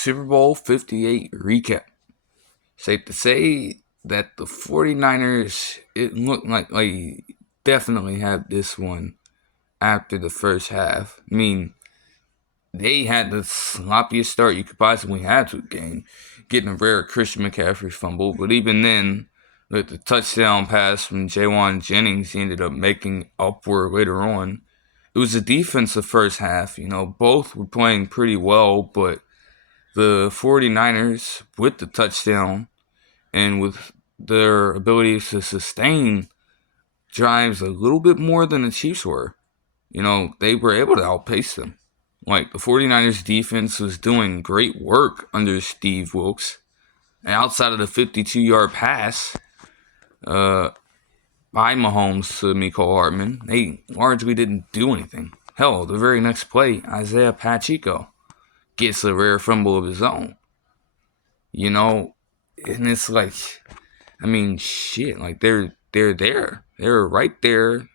Super Bowl 58 recap. Safe to say that the 49ers, it looked like they definitely had this one after the first half. I mean, they had the sloppiest start you could possibly have to a game, getting a rare Christian McCaffrey fumble. But even then, with the touchdown pass from Jawan Jennings, he ended up making upward later on. It was a defensive first half. Both were playing pretty well, but the 49ers, with the touchdown and with their ability to sustain drives a little bit more than the Chiefs were, they were able to outpace them. Like, the 49ers defense was doing great work under Steve Wilkes. And outside of the 52-yard pass by Mahomes to Mecole Hardman, they largely didn't do anything. Hell, the very next play, Isaiah Pacheco gets a rare fumble of his own. And it's like, shit, like they're there. They're right there,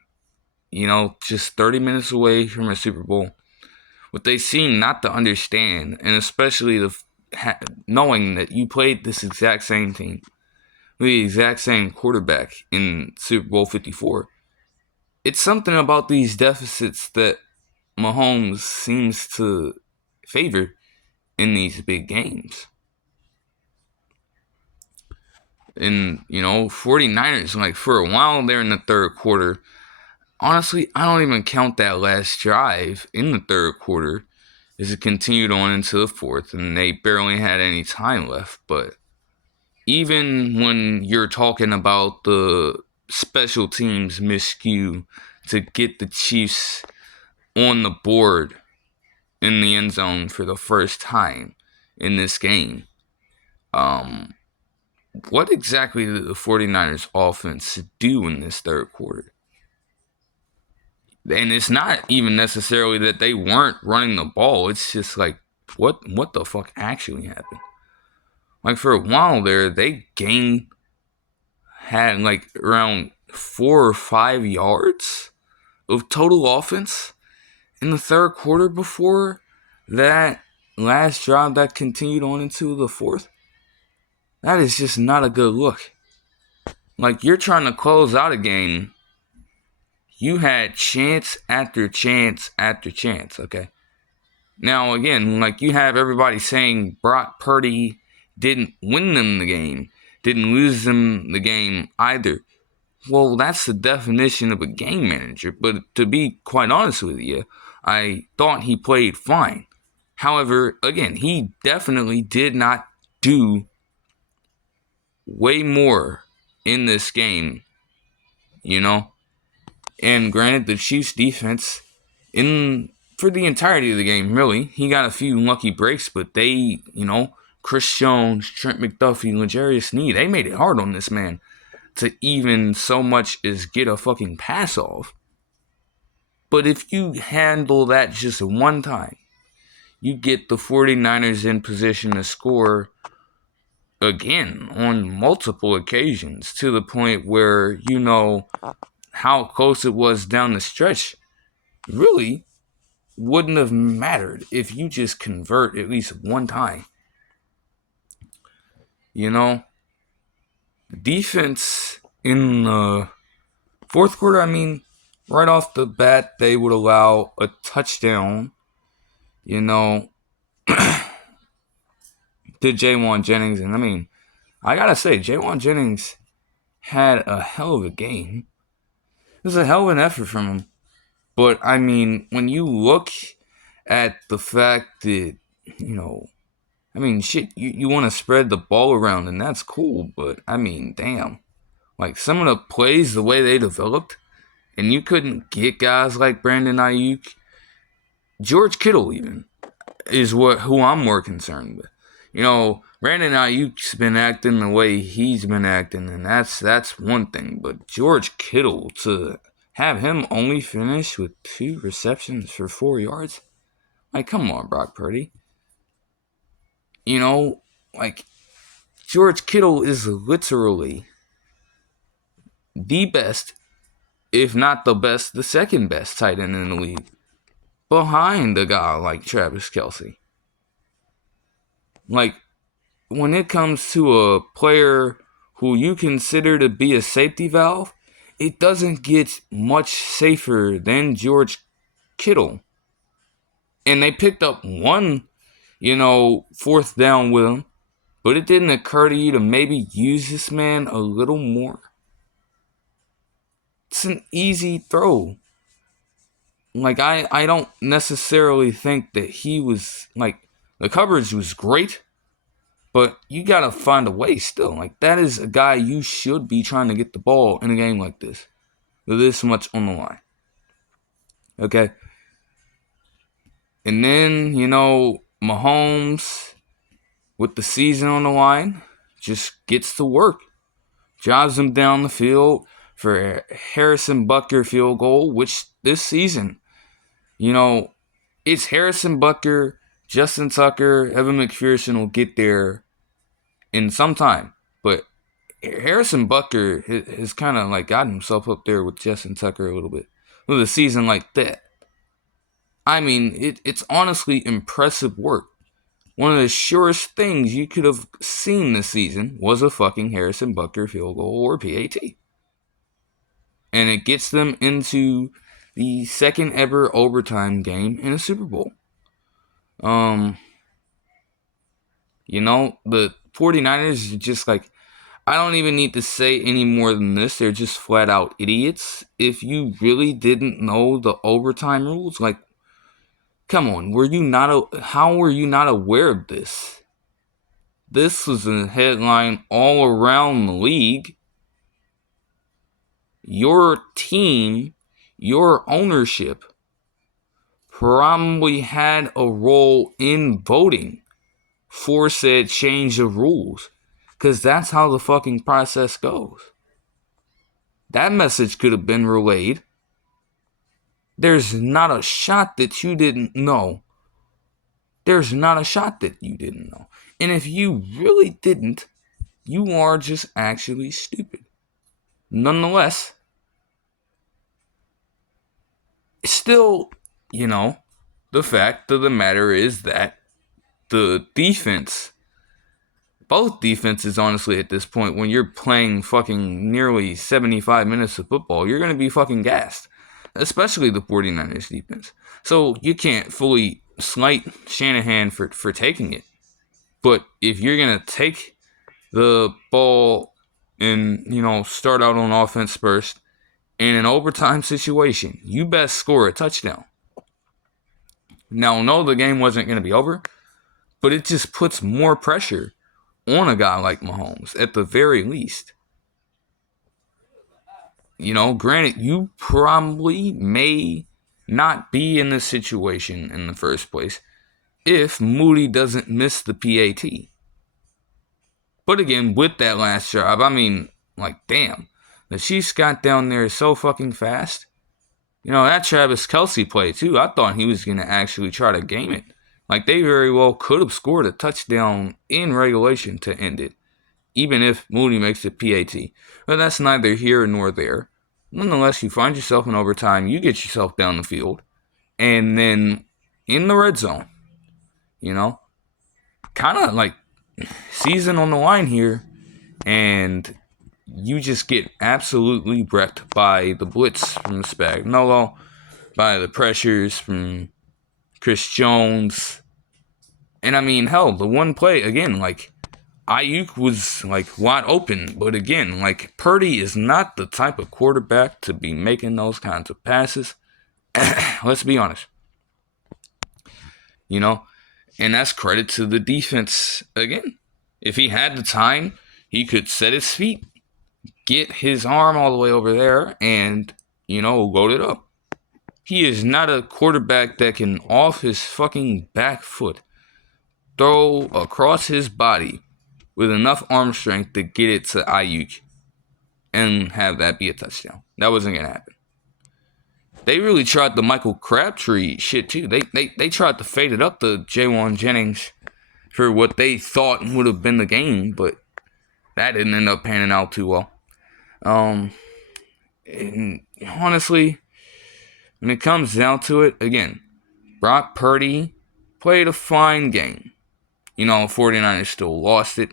just 30 minutes away from a Super Bowl. What they seem not to understand, and especially knowing that you played this exact same team with the exact same quarterback in Super Bowl 54, it's something about these deficits that Mahomes seems to favor in these big games. And, 49ers, like, for a while there in the third quarter, honestly, I don't even count that last drive in the third quarter as it continued on into the fourth, and they barely had any time left. But even when you're talking about the special teams miscue to get the Chiefs on the board in the end zone for the first time in this game, what exactly did the 49ers offense do in this third quarter? And it's not even necessarily that they weren't running the ball. It's just like, what the fuck actually happened? Like, for a while there, they had like around 4 or 5 yards of total offense in the third quarter before that last drive that continued on into the fourth. That is just not a good look. Like, you're trying to close out a game. You had chance after chance after chance, okay? Now, again, like, you have everybody saying Brock Purdy didn't win them the game, didn't lose them the game either. Well, that's the definition of a game manager. But to be quite honest with you, I thought he played fine. However, again, he definitely did not do way more in this game, And granted, the Chiefs' defense, for the entirety of the game, really, he got a few lucky breaks, but they, Chris Jones, Trent McDuffie, L'Jarius Sneed, they made it hard on this man to even so much as get a fucking pass off. But if you handle that just one time, you get the 49ers in position to score again on multiple occasions to the point where how close it was down the stretch really wouldn't have mattered if you just convert at least one time. Defense in the fourth quarter, right off the bat, they would allow a touchdown, to Jawan Jennings. And I gotta say, Jawan Jennings had a hell of a game. It was a hell of an effort from him. But, when you look at the fact that, shit, you want to spread the ball around, and that's cool, but, damn. Like, some of the plays, the way they developed, and you couldn't get guys like Brandon Ayuk, George Kittle even, is who I'm more concerned with. Brandon Ayuk's been acting the way he's been acting, and that's one thing. But George Kittle, to have him only finish with 2 receptions for 4 yards? Like, come on, Brock Purdy. George Kittle is literally the best, if not the best, the second best tight end in the league, behind a guy like Travis Kelce. Like, when it comes to a player who you consider to be a safety valve, it doesn't get much safer than George Kittle. And they picked up one, fourth down with him, but it didn't occur to you to maybe use this man a little more. It's an easy throw. Like, I don't necessarily think that he was, like, the coverage was great, but you gotta find a way still. Like, that is a guy you should be trying to get the ball in a game like this, with this much on the line. Okay? And then, Mahomes, with the season on the line, just gets to work. Drives him down the field for a Harrison Butker field goal, which this season, it's Harrison Butker, Justin Tucker, Evan McPherson will get there in some time. But Harrison Butker has kind of like gotten himself up there with Justin Tucker a little bit. With a season like that. I mean, it's honestly impressive work. One of the surest things you could have seen this season was a fucking Harrison Butker field goal or PAT. And it gets them into the second ever overtime game in a Super Bowl. The 49ers are just like, I don't even need to say any more than this. They're just flat out idiots. If you really didn't know the overtime rules, like, come on, how were you not aware of this? This was a headline all around the league. Your team, your ownership, probably had a role in voting for said change of rules. Because that's how the fucking process goes. That message could have been relayed. There's not a shot that you didn't know. There's not a shot that you didn't know. And if you really didn't, you are just actually stupid. Nonetheless, still, the fact of the matter is that the defense, both defenses, honestly, at this point, when you're playing fucking nearly 75 minutes of football, you're going to be fucking gassed. Especially the 49ers defense. So you can't fully slight Shanahan for taking it. But if you're going to take the ball and, start out on offense first, in an overtime situation, you best score a touchdown. Now, no, the game wasn't going to be over, but it just puts more pressure on a guy like Mahomes, at the very least. Granted, you probably may not be in this situation in the first place if Moody doesn't miss the PAT. But again, with that last drive, I mean, like, damn. The Chiefs got down there so fucking fast. That Travis Kelce play, too, I thought he was going to actually try to game it. Like, they very well could have scored a touchdown in regulation to end it, even if Moody makes a PAT. But that's neither here nor there. Nonetheless, you find yourself in overtime, you get yourself down the field, and then in the red zone, kind of like season on the line here, and you just get absolutely wrecked by the blitz from Spagnuolo, by the pressures from Chris Jones. And I mean, hell, the one play, again, like, Ayuk was, like, wide open. But again, like, Purdy is not the type of quarterback to be making those kinds of passes. Let's be honest. And that's credit to the defense again. If he had the time, he could set his feet, get his arm all the way over there, and, load it up. He is not a quarterback that can, off his fucking back foot, throw across his body with enough arm strength to get it to Ayuk and have that be a touchdown. That wasn't going to happen. They really tried the Michael Crabtree shit, too. They tried to fade it up to Jaywan Jennings for what they thought would have been the game, but that didn't end up panning out too well. And honestly, when it comes down to it, again, Brock Purdy played a fine game. 49ers still lost it.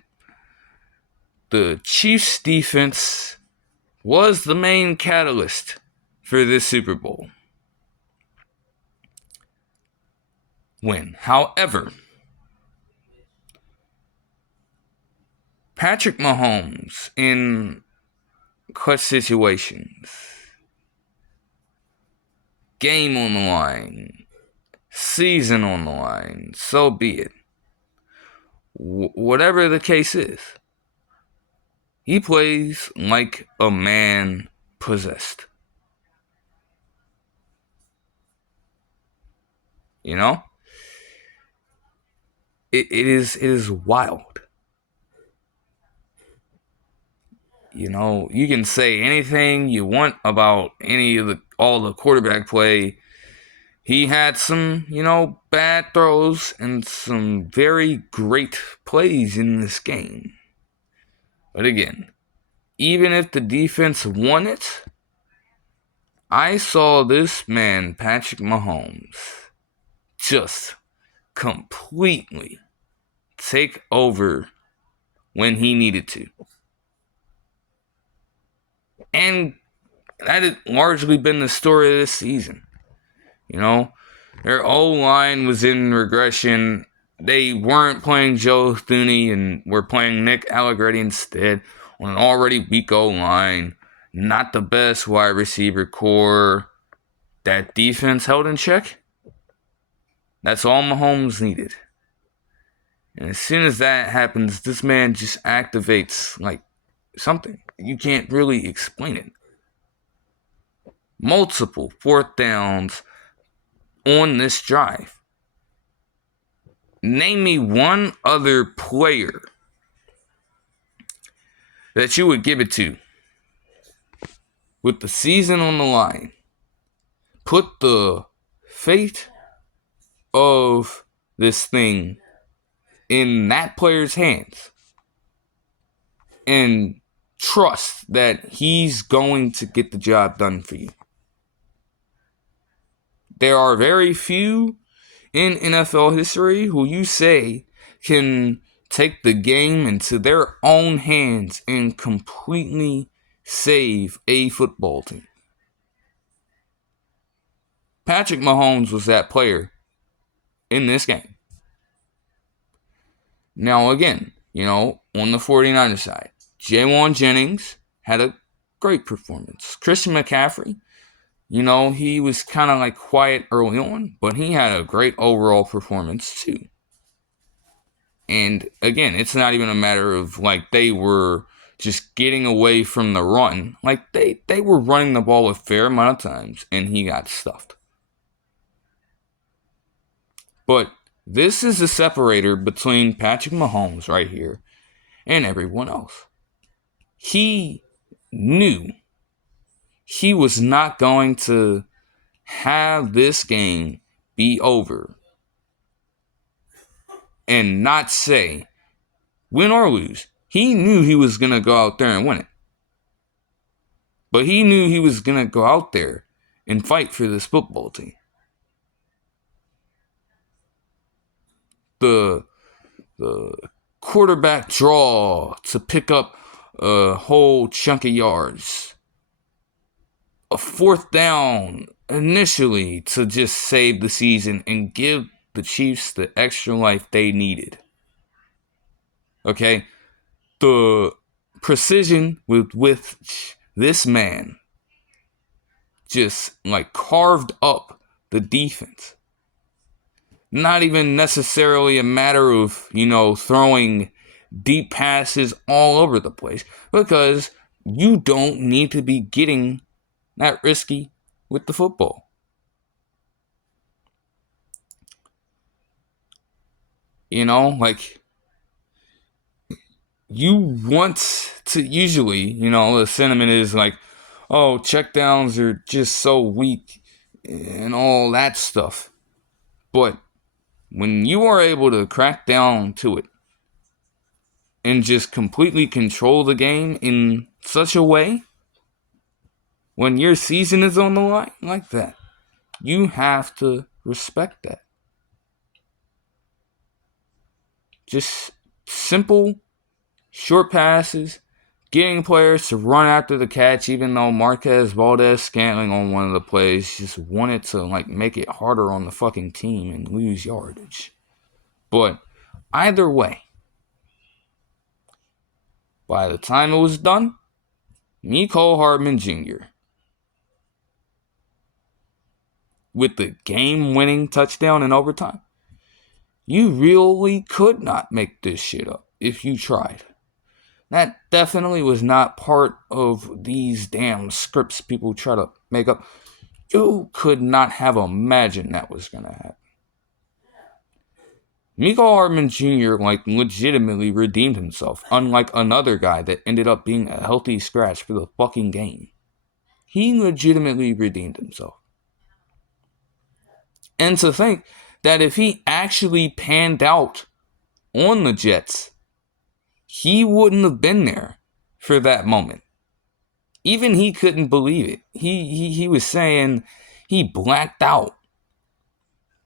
The Chiefs' defense was the main catalyst for this Super Bowl win. However, Patrick Mahomes in clutch situations, game on the line, season on the line, so be it. Whatever the case is, he plays like a man possessed. You know? It is wild. You can say anything you want about all the quarterback play. He had some, bad throws and some very great plays in this game. But again, even if the defense won it, I saw this man, Patrick Mahomes, just completely take over when he needed to. And that had largely been the story of this season. Their O-line was in regression. They weren't playing Joe Thuney and were playing Nick Allegretti instead on an already weak O-line. Not the best wide receiver core. That defense held in check. That's all Mahomes needed. And as soon as that happens, this man just activates like something. You can't really explain it. Multiple fourth downs on this drive. Name me one other player that you would give it to with the season on the line. Put the fate of this thing in that player's hands and trust that he's going to get the job done for you. There are very few in NFL history who you say can take the game into their own hands and completely save a football team. Patrick Mahomes was that player in this game. Now again, on the 49ers side, Jaywan Jennings had a great performance. Christian McCaffrey, he was kind of like quiet early on, but he had a great overall performance too. And again, it's not even a matter of like they were just getting away from the run. Like they were running the ball a fair amount of times and he got stuffed. But this is the separator between Patrick Mahomes right here and everyone else. He knew he was not going to have this game be over and not say, win or lose. He knew he was going to go out there and win it. But he knew he was going to go out there and fight for this football team. The quarterback draw to pick up a whole chunk of yards. A fourth down initially to just save the season and give the Chiefs the extra life they needed. Okay? The precision with which this man just like carved up the defense. Not even necessarily a matter of, throwing deep passes all over the place. Because you don't need to be getting that risky with the football. You want to usually, the sentiment is like, oh, checkdowns are just so weak and all that stuff. But when you are able to crack down to it and just completely control the game in such a way, when your season is on the line like that, you have to respect that. Just simple, short passes, getting players to run after the catch, even though Marquez Valdez-Scantling on one of the plays just wanted to make it harder on the fucking team and lose yardage. But either way, by the time it was done, Mecole Hardman Jr. with the game-winning touchdown in overtime. You really could not make this shit up if you tried. That definitely was not part of these damn scripts people try to make up. You could not have imagined that was going to happen. Mecole Hardman Jr. legitimately redeemed himself, unlike another guy that ended up being a healthy scratch for the fucking game. He legitimately redeemed himself. And to think that if he actually panned out on the Jets, he wouldn't have been there for that moment. Even he couldn't believe it. He was saying he blacked out.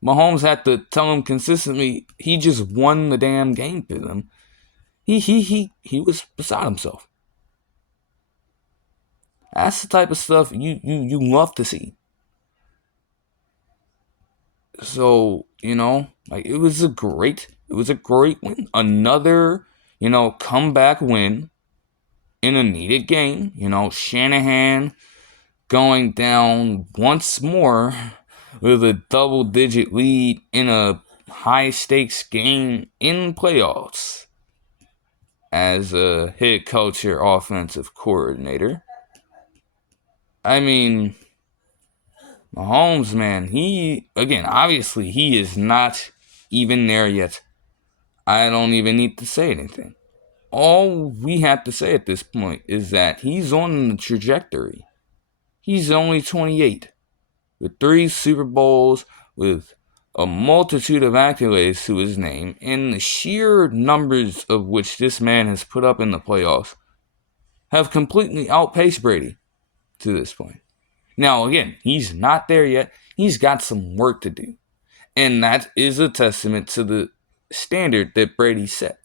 Mahomes had to tell him consistently he just won the damn game for them. He was beside himself. That's the type of stuff you love to see. So, it was a great win. Another, comeback win in a needed game. Shanahan going down once more with a double-digit lead in a high-stakes game in playoffs as a head coach or offensive coordinator. I mean, Mahomes, man, obviously he is not even there yet. I don't even need to say anything. All we have to say at this point is that he's on the trajectory. He's only 28, with 3 Super Bowls, with a multitude of accolades to his name, and the sheer numbers of which this man has put up in the playoffs have completely outpaced Brady to this point. Now, again, he's not there yet. He's got some work to do. And that is a testament to the standard that Brady set.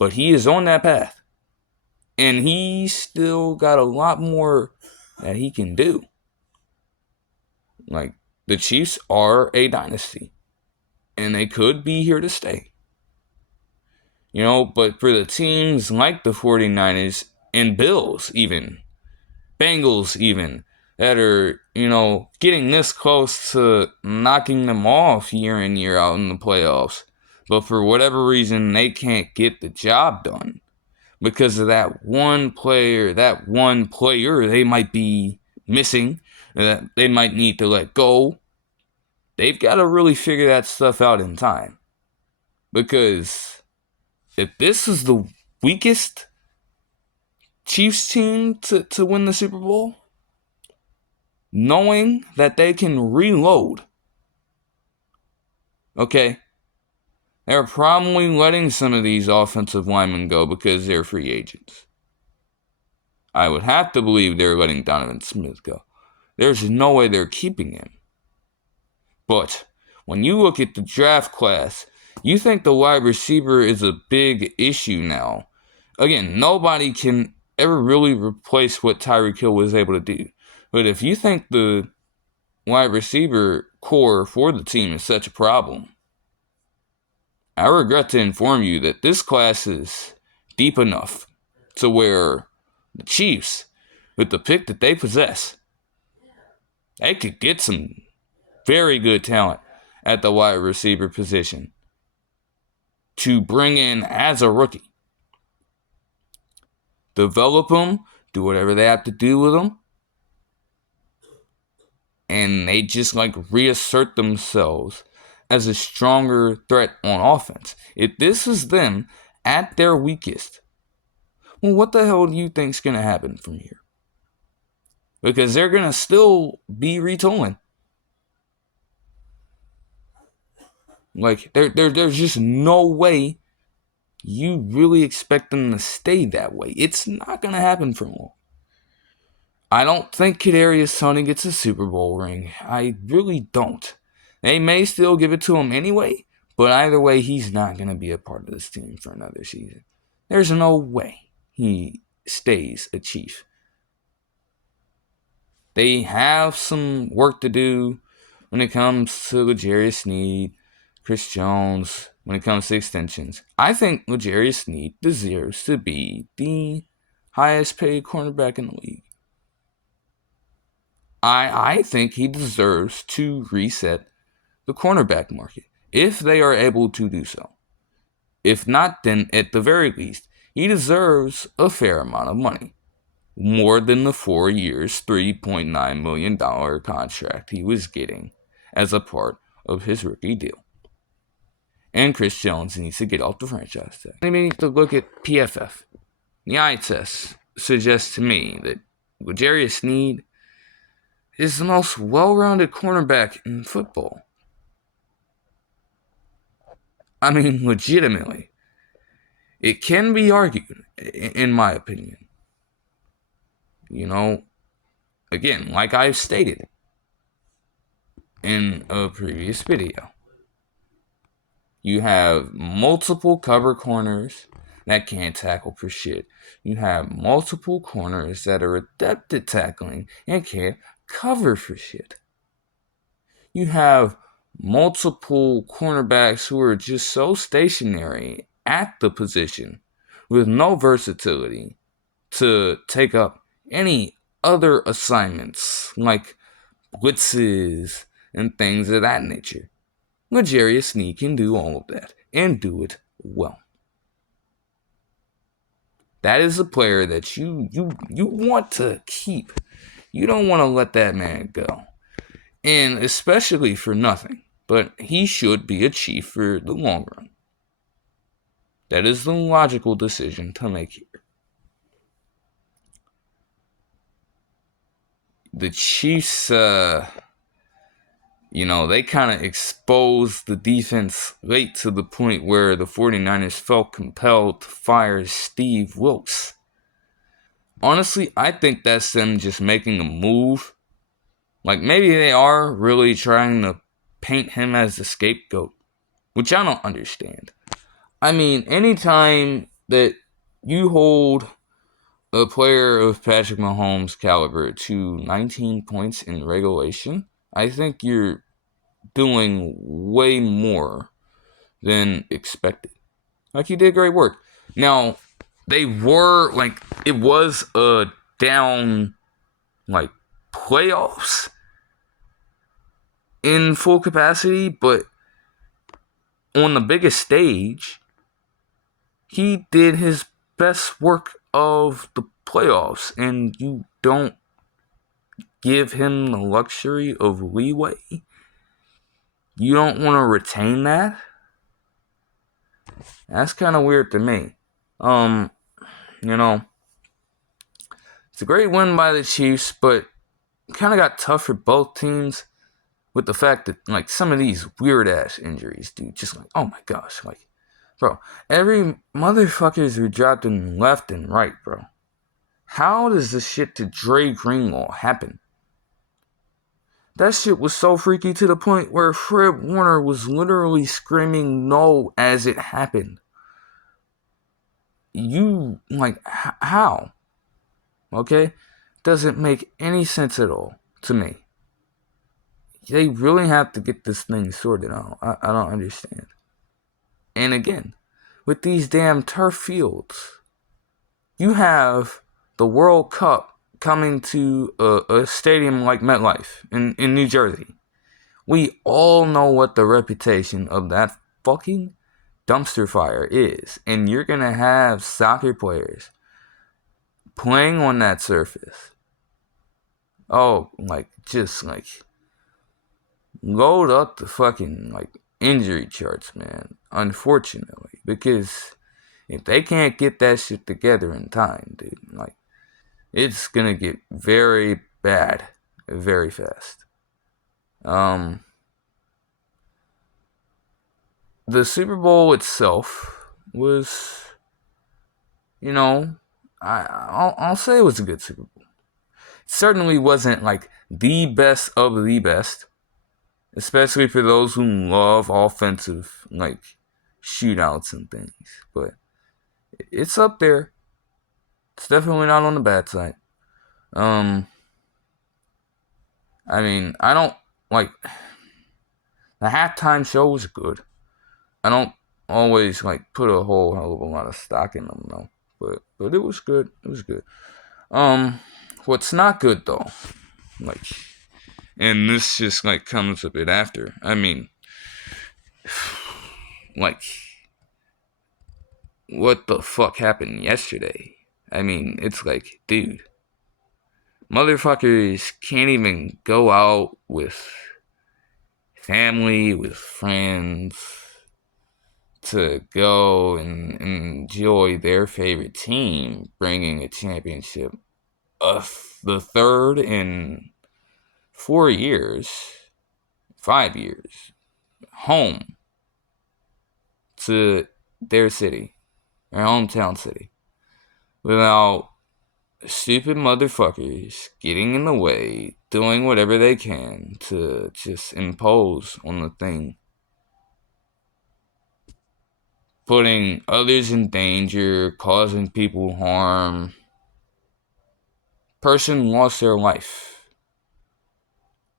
But he is on that path. And he's still got a lot more that he can do. The Chiefs are a dynasty. And they could be here to stay. But for the teams like the 49ers and Bills even, Bengals even, that are, getting this close to knocking them off year in, year out in the playoffs. But for whatever reason, they can't get the job done because of that one player they might be missing, that they might need to let go. They've got to really figure that stuff out in time. Because if this is the weakest Chiefs team to win the Super Bowl, knowing that they can reload, okay, they're probably letting some of these offensive linemen go because they're free agents. I would have to believe they're letting Donovan Smith go. There's no way they're keeping him. But when you look at the draft class, you think the wide receiver is a big issue now. Again, nobody can ever really replace what Tyreek Hill was able to do. But if you think the wide receiver core for the team is such a problem, I regret to inform you that this class is deep enough to where the Chiefs, with the pick that they possess, they could get some very good talent at the wide receiver position to bring in as a rookie. Develop them, do whatever they have to do with them, and they just reassert themselves as a stronger threat on offense. If this is them at their weakest, well, what the hell do you think's going to happen from here? Because they're going to still be retooling. There's just no way you really expect them to stay that way. It's not going to happen for long. I don't think Kadarius Toney gets a Super Bowl ring. I really don't. They may still give it to him anyway, But either way, he's not going to be a part of this team for another season. There's no way he stays a Chief. They have some work to do when it comes to L'Jarius Sneed, Chris Jones, when it comes to extensions. I think L'Jarius Sneed deserves to be the highest paid cornerback in the league. I think he deserves to reset the cornerback market if they are able to do so. If not, then at the very least, he deserves a fair amount of money. More than the 4 years, $3.9 million contract he was getting as a part of his rookie deal. And Chris Jones needs to get off the franchise tag. We need to look at PFF. The eye test suggests to me that L'Jarius Sneed is the most well-rounded cornerback in football. I mean, legitimately. It can be argued, in my opinion. You know, again, like I've stated in a previous video, you have multiple cover corners that can't tackle for shit. You have multiple corners that are adept at tackling and can't cover for shit. You have multiple cornerbacks who are just so stationary at the position with no versatility to take up any other assignments like blitzes and things of that nature. L'Jarius Sneed can do all of that and do it well. That is a player that you want to keep. You don't want to let that man go. And especially for nothing. But he should be a Chief for the long run. That is the logical decision to make here. The Chiefs, they kind of exposed the defense late to the point where the 49ers felt compelled to fire Steve Wilkes. Honestly, I think that's them just making a move. Like, maybe they are really trying to paint him as the scapegoat, which I don't understand. I mean, anytime that you hold a player of Patrick Mahomes' caliber to 19 points in regulation, I think you're doing way more than expected. Like, he did great work. Now, they were, it was a down, playoffs in full capacity, but on the biggest stage, he did his best work of the playoffs, and you don't give him the luxury of leeway. You don't want to retain that. That's kind of weird to me. It's a great win by the Chiefs, but kind of got tough for both teams with the fact that, some of these weird-ass injuries, dude, just oh my gosh, bro, every motherfuckers were dropped in left and right, bro. How does this shit to Dre Greenlaw happen? That shit was so freaky to the point where Fred Warner was literally screaming no as it happened. How? Okay? Doesn't make any sense at all to me. They really have to get this thing sorted out. I don't understand. And again, with these damn turf fields, you have the World Cup coming to a stadium like MetLife in New Jersey. We all know what the reputation of that fucking dumpster fire is. And you're going to have soccer players playing on that surface. Oh, load up the fucking, injury charts, man. Unfortunately. Because if they can't get that shit together in time, dude, it's gonna get very bad very fast. The Super Bowl itself was, I'll say it was a good Super Bowl. It certainly wasn't the best of the best, especially for those who love offensive shootouts and things. But it's up there. It's definitely not on the bad side. Um, I mean, I don't like the halftime show was good. I don't always put a whole hell of a lot of stock in them though, but it was good. It was good. What's not good though, like, and this just comes a bit after. I mean, like, what the fuck happened yesterday? I mean, it's dude, motherfuckers can't even go out with family, with friends, to go and enjoy their favorite team bringing a championship of the third in 4 years, 5 years, home to their city, their hometown city, without stupid motherfuckers getting in the way, doing whatever they can to just impose on the thing, putting others in danger, causing people harm. Person lost their life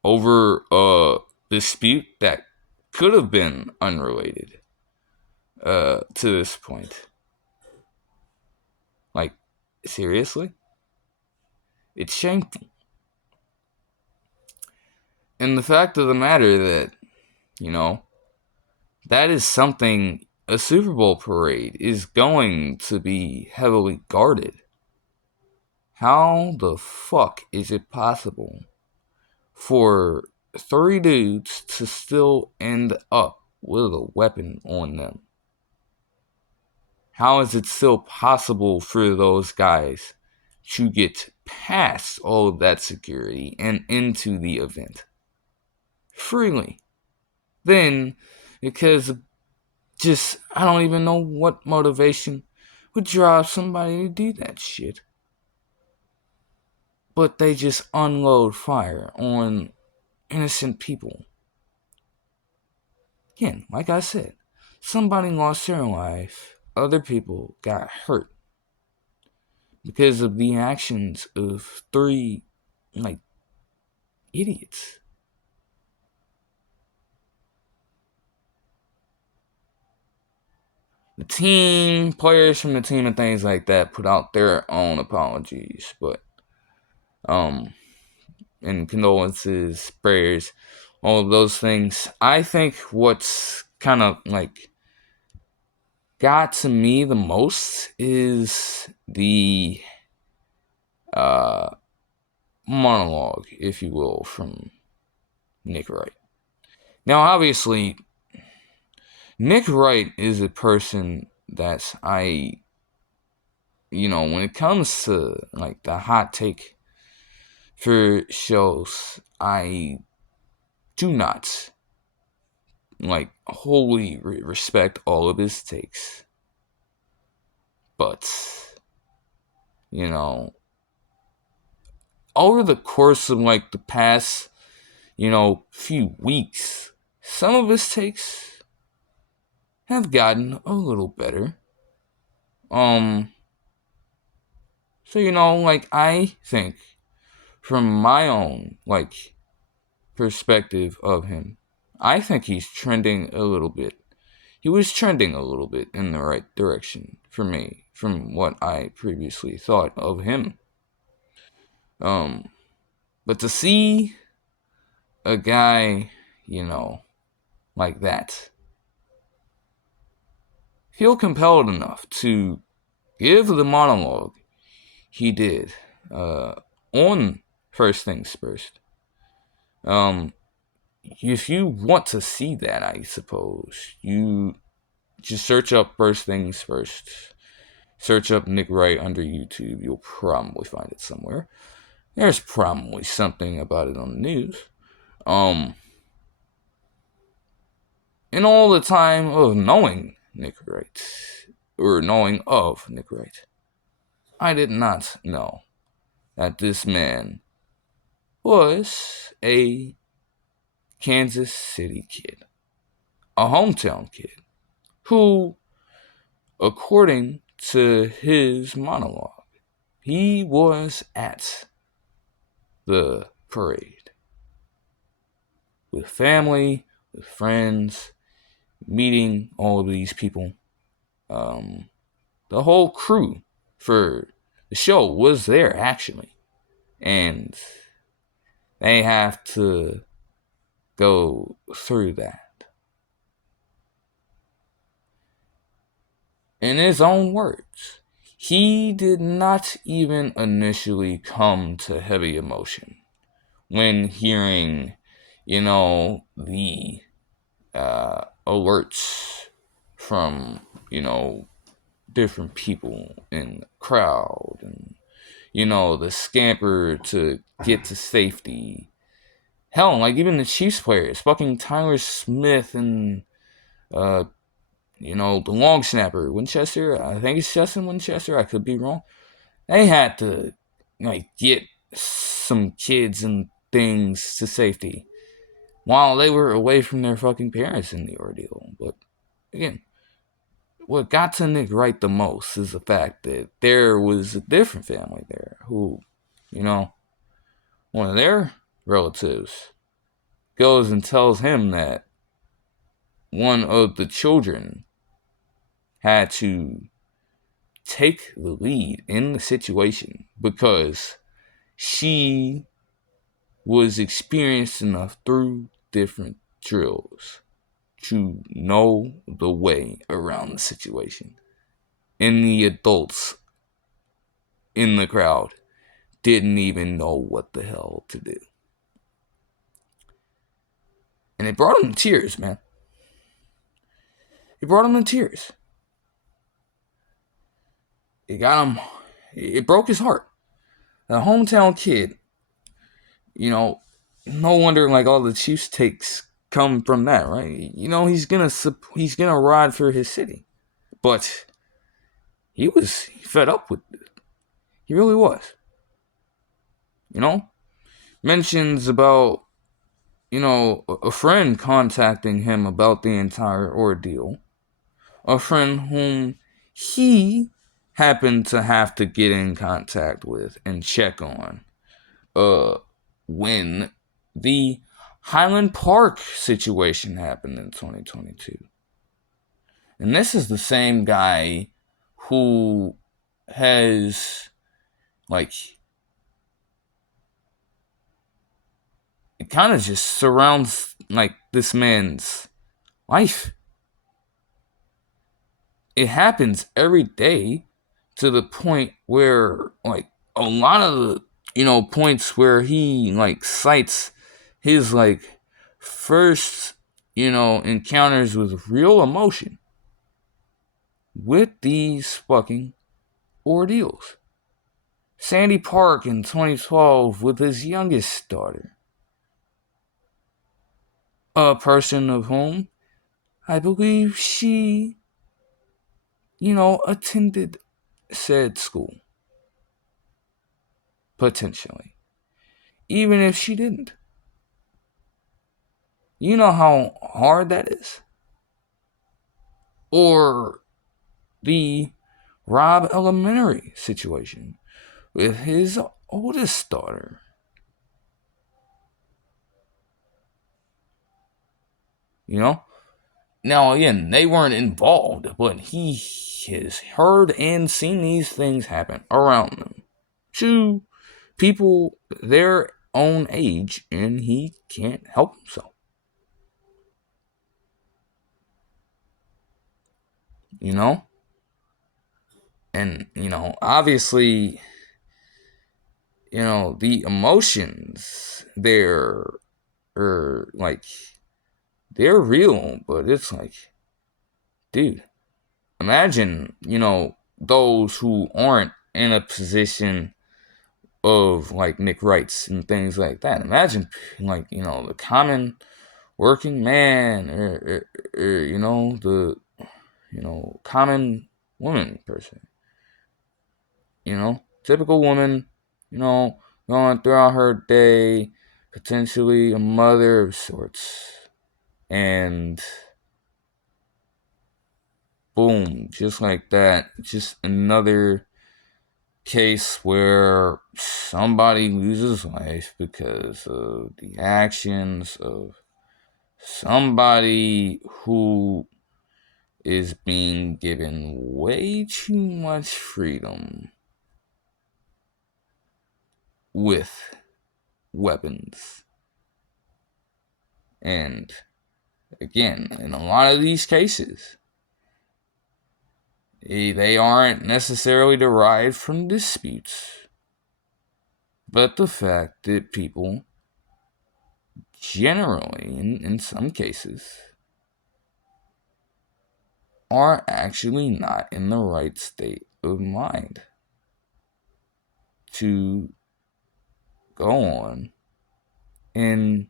over a dispute that could have been unrelated to this point. Like, seriously? It's shameful. And the fact of the matter that, that is something a Super Bowl parade is going to be heavily guarded. How the fuck is it possible for 3 dudes to still end up with a weapon on them? How is it still possible for those guys to get past all of that security and into the event freely? Then, because just, I don't even know what motivation would drive somebody to do that shit. But they just unload fire on innocent people. Again, like I said, somebody lost their life, other people got hurt because of the actions of 3, idiots. The team, players from the team and things like that put out their own apologies, but, and condolences, prayers, all of those things. I think what's kind of got to me the most is the monologue, if you will, from Nick Wright. Now, obviously, Nick Wright is a person that when it comes to the hot take for shows, I do not wholly respect all of his takes. But, over the course of the past, few weeks, some of his takes have gotten a little better. So, I think from my own, perspective of him, I think he's trending a little bit. He was trending a little bit in the right direction for me, from what I previously thought of him. But to see a guy, like that, feel compelled enough to give the monologue he did on First Things First. If you want to see that, I suppose, you just search up First Things First. Search up Nick Wright under YouTube. You'll probably find it somewhere. There's probably something about it on the news. In all the time of knowing Nick Wright, or knowing of Nick Wright, I did not know that this man was a Kansas City kid, a hometown kid, who, according to his monologue, he was at the parade with family, with friends, meeting all of these people. The whole crew for the show was there actually, and they have to go through that. In his own words, he did not even initially come to heavy emotion when hearing, the alerts from, different people in the crowd and, the scamper to get to safety. Hell, like even the Chiefs players, fucking Tyler Smith and, the long snapper, Winchester, I think it's Justin Winchester, I could be wrong. They had to, get some kids and things to safety while they were away from their fucking parents in the ordeal. But again, what got to Nick Wright the most is the fact that there was a different family there who, one of their relatives goes and tells him that one of the children had to take the lead in the situation because she was experienced enough through different drills to know the way around the situation. And the adults in the crowd didn't even know what the hell to do. And it brought him to tears, man. It brought him to tears. It broke his heart. A hometown kid, no wonder like all the Chiefs takes come from that, right? He's gonna ride for his city. But he was fed up with it. He really was. Mentions about, a friend contacting him about the entire ordeal. A friend whom he happened to have to get in contact with and check on when the Highland Park situation happened in 2022. And this is the same guy who has, it kind of just surrounds, this man's life. It happens every day to the point where, a lot of the, points where he, cites his, first, encounters with real emotion with these fucking ordeals. Sandy Park in 2012 with his youngest daughter. A person of whom I believe she, attended said school. Potentially. Even if she didn't. You know how hard that is? Or the Robb Elementary situation with his oldest daughter. Now again, they weren't involved, but he has heard and seen these things happen around them to people their own age, and he can't help himself. And, obviously, the emotions there are, they're real, but it's dude, imagine, those who aren't in a position of, Nick Wright's and things like that. Imagine, the common working man or the, common woman person. Typical woman, going throughout her day, potentially a mother of sorts. And boom, just like that, just another case where somebody loses life because of the actions of somebody who is being given way too much freedom with weapons. And again, in a lot of these cases, they aren't necessarily derived from disputes, but the fact that people generally, in some cases, are actually not in the right state of mind to go on and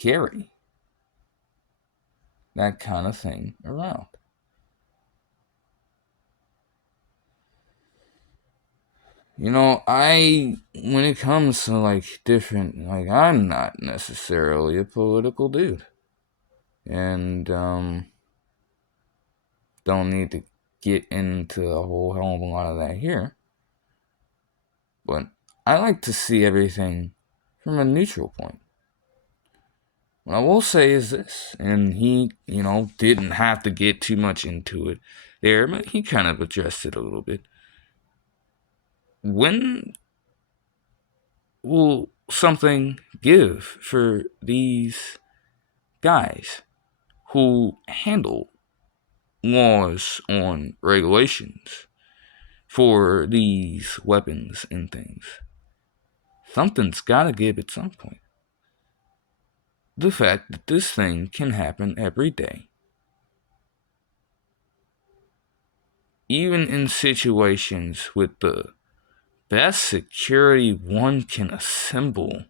carry that kind of thing around. When it comes to I'm not necessarily a political dude. And, don't need to get into a whole hell of a lot of that here. But I like to see everything from a neutral point. What I will say is this, and he, didn't have to get too much into it there, but he kind of addressed it a little bit. When will something give for these guys who handle laws on regulations for these weapons and things? Something's gotta give at some point. The fact that this thing can happen every day, even in situations with the best security one can assemble,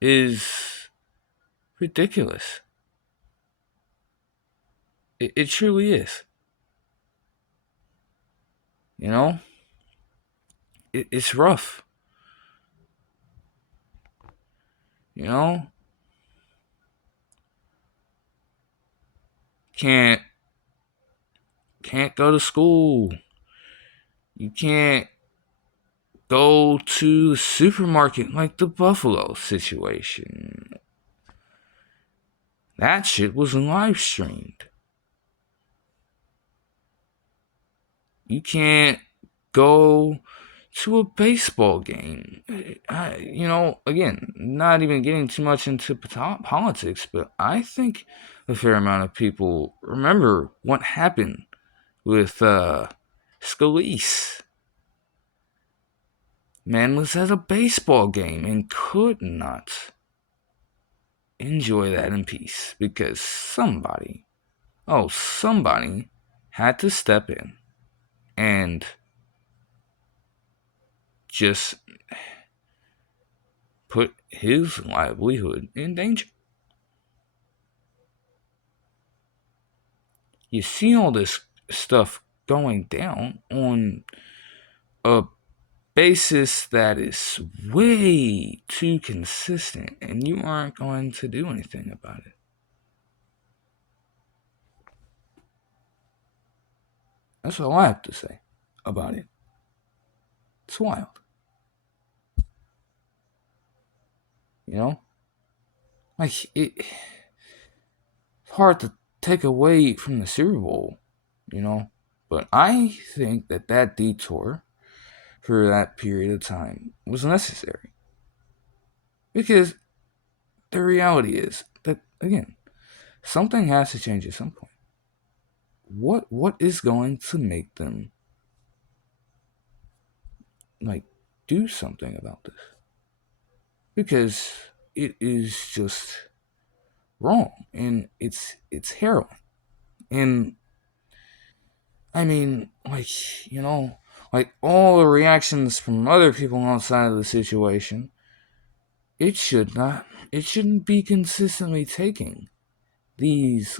is ridiculous. It truly is. It's rough. You know, can't go to school. You can't go to the supermarket like the Buffalo situation. That shit was live streamed. You can't go to a baseball game. Again, not even getting too much into politics, but I think a fair amount of people remember what happened with Scalise. Man was at a baseball game and could not enjoy that in peace because somebody had to step in and just put his livelihood in danger. You see all this stuff going down on a basis that is way too consistent, and you aren't going to do anything about it. That's all I have to say about it. It's wild. It's hard to take away from the Super Bowl, but I think that detour for that period of time was necessary. Because the reality is that, again, something has to change at some point. What is going to make them do something about this? Because it is just wrong, and it's harrowing. And I mean, all the reactions from other people outside of the situation, it shouldn't be consistently taking these,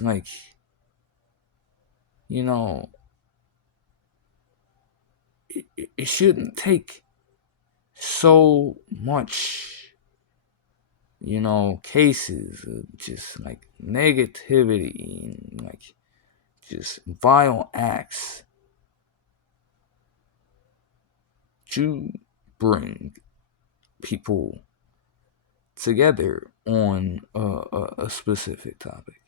it shouldn't take so much cases of just like negativity and like just vile acts to bring people together on a specific topic.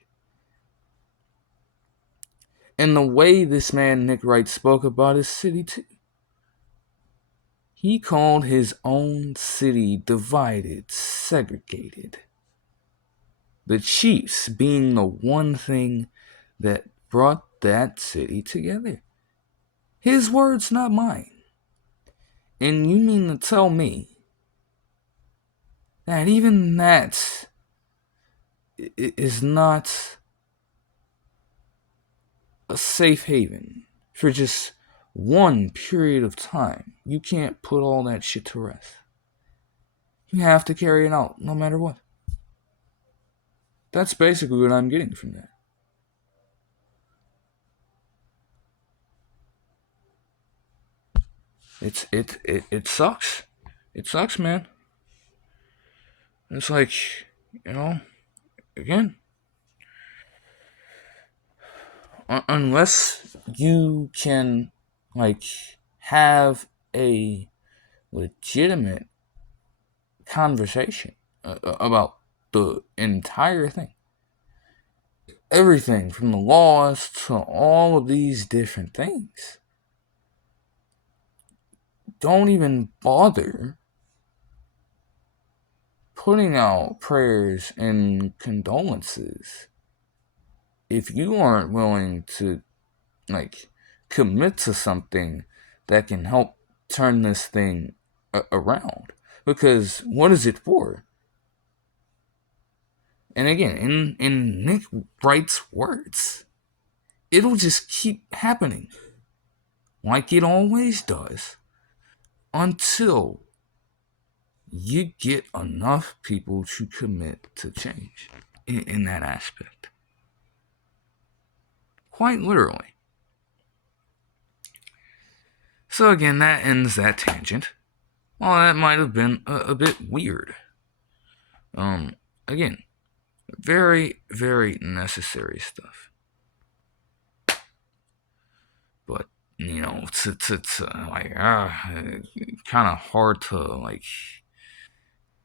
And the way this man, Nick Wright, spoke about his city, too. He called his own city divided, segregated. The Chiefs being the one thing that brought that city together. His words, not mine. And you mean to tell me that even that is not a safe haven for just one period of time? You can't put all that shit to rest. You have to carry it out no matter what. That's basically what I'm getting from that. It sucks. It sucks, man. It's like, again, unless you can like have a legitimate conversation about the entire thing, everything from the laws to all of these different things, don't even bother putting out prayers and condolences if you aren't willing to like commit to something that can help turn this thing around. Because what is it for? And again, in Nick Wright's words, it'll just keep happening like it always does until you get enough people to commit to change in that aspect. Quite literally. So again, that ends that tangent. Well, that might have been a bit weird. Again, very, very necessary stuff. But, to like, kind of hard to, like,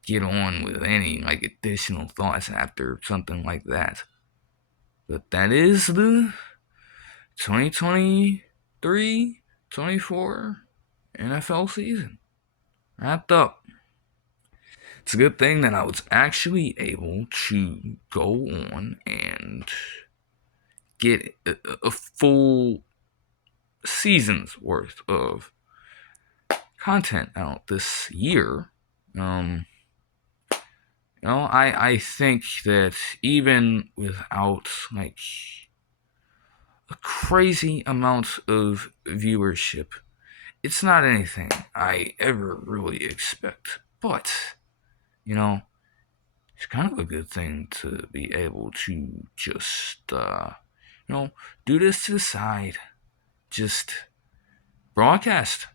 get on with any, like, additional thoughts after something like that. But that is the 2023-24 NFL season wrapped up. It's a good thing that I was actually able to go on and get a full season's worth of content out this year. I think that even without like a crazy amount of viewership, it's not anything I ever really expect. But, it's kind of a good thing to be able to just, do this to the side. Just broadcast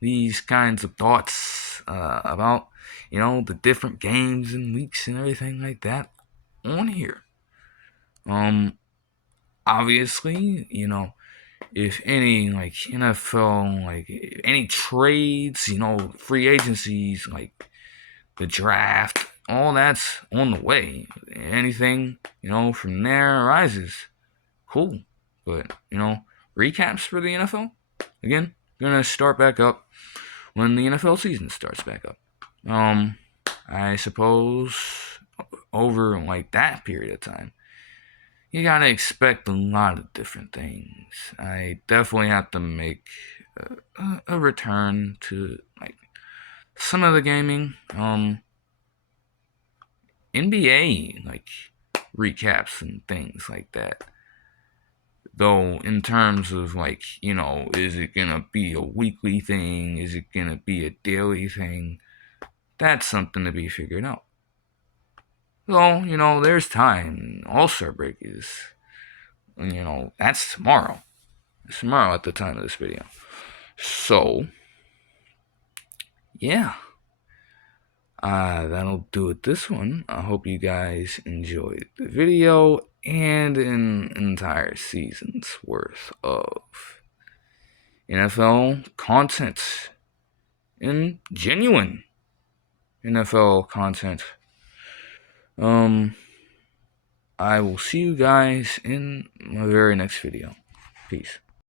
these kinds of thoughts about, the different games and weeks and everything like that on here. Obviously, if any like NFL, like any trades, free agencies, like the draft, all that's on the way. Anything, from there arises. Cool. But, recaps for the NFL, again, gonna start back up when the NFL season starts back up. I suppose over like that period of time, you gotta expect a lot of different things. I definitely have to make a return to like some of the gaming, NBA like recaps and things like that. Though in terms of like, is it gonna be a weekly thing? Is it gonna be a daily thing? That's something to be figured out. So, there's time. All-Star break is, that's tomorrow. It's tomorrow at the time of this video. So, yeah. That'll do it this one. I hope you guys enjoyed the video and an entire season's worth of NFL content and genuine NFL content. I will see you guys in my very next video. Peace.